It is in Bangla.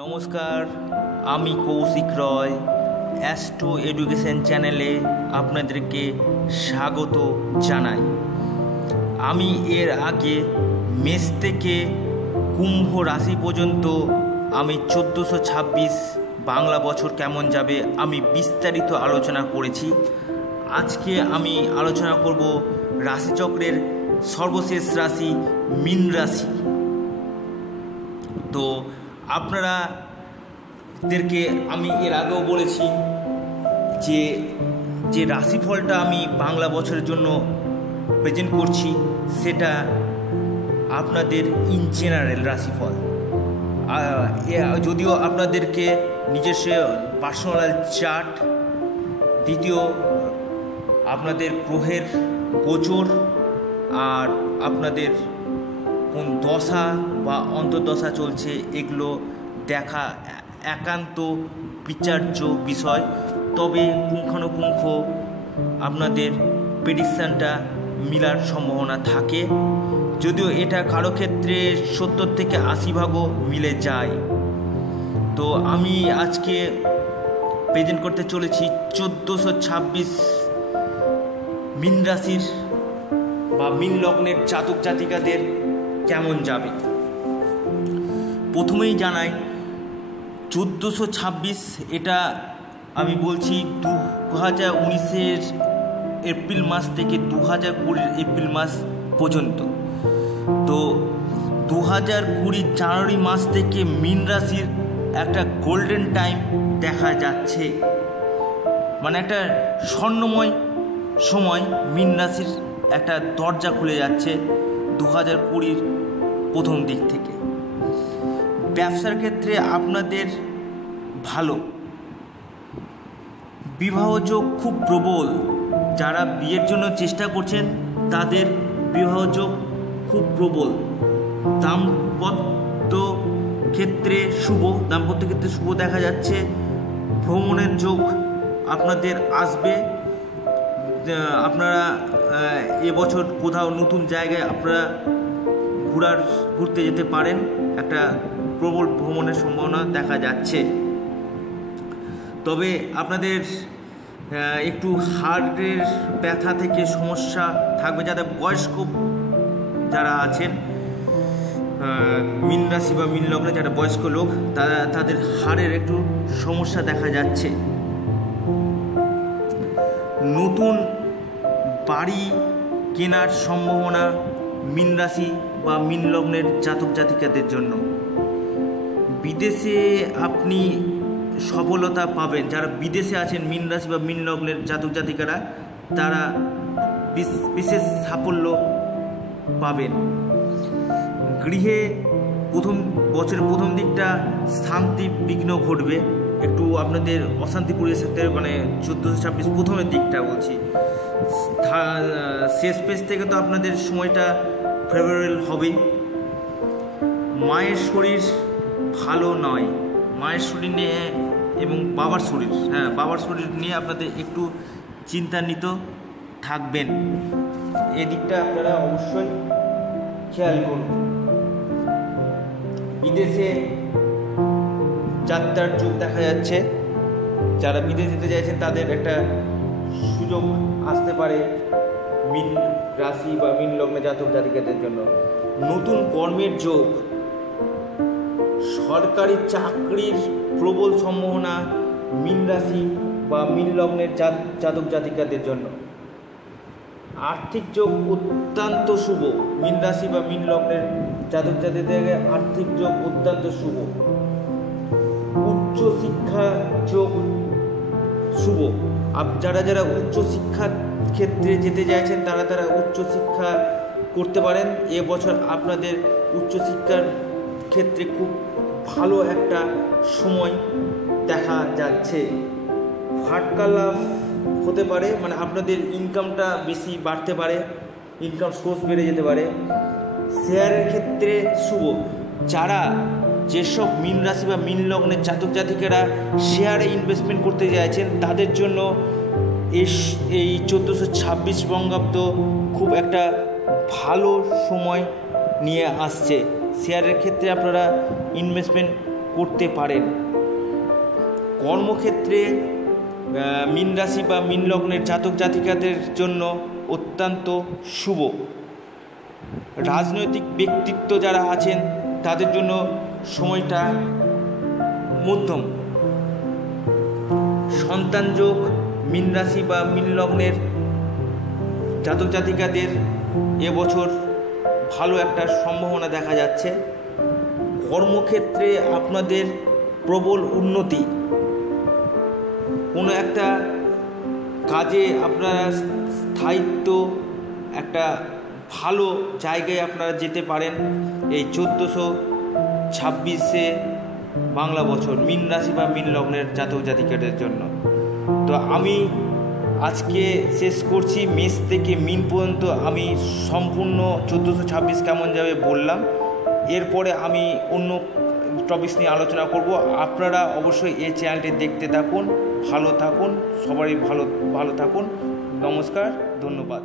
নমস্কার, আমি কৌশিক রয় অ্যাস্ট্রো এডুকেশন চ্যানেলে আপনাদেরকে স্বাগত জানাই। আমি এর আগে মেষ থেকে কুম্ভ রাশি পর্যন্ত আমি 1426 বাংলা বছর কেমন যাবে আমি বিস্তারিত আলোচনা করেছি। আজকে আমি আলোচনা করব রাশিচক্রের সর্বশেষ রাশি মীন রাশি। তো আপনারাদেরকে আমি এর আগেও বলেছি যে রাশিফলটা আমি বাংলা বছরের জন্য প্রেজেন্ট করছি সেটা আপনাদের ইন জেনারেল রাশিফল। যদিও আপনাদেরকে নিজস্ব পার্সোনাল চার্ট, দ্বিতীয় আপনাদের গ্রহের গোচর আর আপনাদের কোন দশা বা অন্তর্দশা চলছে এগুলো দেখা একান্ত বিচার্য বিষয়। তবে পুঙ্খানুপুঙ্খ আপনাদের প্রেডিকশানটা মিলার সম্ভাবনা থাকে, যদিও এটা কারো ক্ষেত্রে 70 থেকে 80 মিলে যায়। তো আমি আজকে প্রেজেন্ট করতে চলেছি 1426 মীন রাশির বা মীন লগ্নের জাতক জাতিকাদের কেমন যাবে। প্রথমেই জানাই 1426 এটা আমি বলছি 2019-এর এপ্রিল মাস থেকে 2020-এর এপ্রিল মাস পর্যন্ত। তো 2020 জানুয়ারি মাস থেকে মীন রাশির একটা গোল্ডেন টাইম দেখা যাচ্ছে, মানে একটা স্বর্ণময় সময় মীন রাশির একটা দরজা খুলে যাচ্ছে 2020-এর প্রথম দিক থেকে। ব্যবসার ক্ষেত্রে আপনাদের ভালো, বিবাহযোগ খুব প্রবল। যারা বিয়ের জন্য চেষ্টা করছেন তাদের বিবাহযোগ খুব প্রবল। দাম্পত্য ক্ষেত্রে শুভ দেখা যাচ্ছে। ভ্রমণের যোগ আপনাদের আসবে। আপনারা এবছর কোথাও নতুন জায়গায় আপনারা ঘুরতে যেতে পারেন, একটা প্রবল ভ্রমণের সম্ভাবনা দেখা যাচ্ছে। তবে আপনাদের একটু হার্টের ব্যথা থেকে সমস্যা থাকবে। যাদের বয়স্ক যারা আছেন মীন রাশি বা মীন লগ্নে যারা বয়স্ক লোক তাদের হাড়ের একটু সমস্যা দেখা যাচ্ছে। নতুন বাড়ি কেনার সম্ভাবনা মীন রাশি বা মীন লগ্নের জাতক জাতিকাদের জন্য। বিদেশে আপনি সফলতা পাবেন। যারা বিদেশে আছেন মীন রাশি বা মীন লগ্নের জাতক জাতিকারা তারা বিশেষ সাফল্য পাবেন। গৃহে বছরের প্রথম দিকটা শান্তি বিঘ্ন ঘটবে, একটু আপনাদের অশান্তি পরিবেশ থাকতে হবে, মানে 1426 প্রথমের দিকটা বলছি। শেষ পেজ থেকে তো আপনাদের সময়টা ফেভারেবল হবেই। মায়ের শরীর ভালো নয়, মায়ের শরীর নিয়ে এবং বাবার শরীর নিয়ে আপনাদের একটু চিন্তান্বিত থাকবেন। এদিকটা আপনারা অবশ্যই খেয়াল করুন। বিদেশে যাত্রার যোগ দেখা যাচ্ছে। যারা বিদেশ যেতে চাইছেন তাদের একটা সুযোগ আসতে পারে মীন রাশি বা মীন লগ্নে জাতক জাতিকাদের জন্য। নতুন কর্মের যোগ, সরকারি চাকরির প্রবল সম্ভাবনা মীন রাশি বা মীন লগ্নের জাতক জাতিকাদের জন্য। আর্থিক যোগ অত্যন্ত শুভ। মীন রাশি বা মীন লগ্নের জাতক জাতিকাদের আর্থিক যোগ অত্যন্ত শুভ। উচ্চ শিক্ষা যোগ শুভ। যারা উচ্চ শিক্ষার ক্ষেত্রে যেতে চাইছেন তারা উচ্চ শিক্ষা করতে পারেন। এবছর আপনাদের উচ্চশিক্ষার ক্ষেত্রে খুব ভালো একটা সময় দেখা যাচ্ছে। ফাটকা লাভ হতে পারে, মানে আপনাদের ইনকামটা বেশি বাড়তে পারে, ইনকাম সোর্স বেড়ে যেতে পারে। শেয়ারের ক্ষেত্রে শুভ। যেসব মীন রাশি বা মীন লগ্নের জাতক জাতিকারা শেয়ারে ইনভেস্টমেন্ট করতে চাইছেন তাদের জন্য এই 1426 বঙ্গাব্দ খুব একটা ভালো সময় নিয়ে আসছে। শেয়ারের ক্ষেত্রে আপনারা ইনভেস্টমেন্ট করতে পারেন। কর্মক্ষেত্রে মীন রাশি বা মীন লগ্নের জাতক জাতিকাদের জন্য অত্যন্ত শুভ। রাজনৈতিক ব্যক্তিত্ব যারা আছেন তাদের জন্য সময়টা মধ্যম। সন্তান যোগ মীন রাশি বা মীন লগ্নের জাতক জাতিকাদের এবছর ভালো একটা সম্ভাবনা দেখা যাচ্ছে। কর্মক্ষেত্রে আপনাদের প্রবল উন্নতি, কোনো একটা কাজে আপনারা স্থায়িত্ব, একটা ভালো জায়গায় আপনারা যেতে পারেন এই 1426 বাংলা বছর মীন রাশি বা মীন লগ্নের জাতক জাতিকাদের জন্য। তো আমি আজকে শেষ করছি। মেষ থেকে মীন পর্যন্ত আমি সম্পূর্ণ 1426 কেমন যাবে বললাম। এরপরে আমি অন্য টপিকস নিয়ে আলোচনা করব। আপনারা অবশ্যই এই চ্যানেলটি দেখতে থাকুন, ভালো থাকুন, সবারই ভালো থাকুন। নমস্কার, ধন্যবাদ।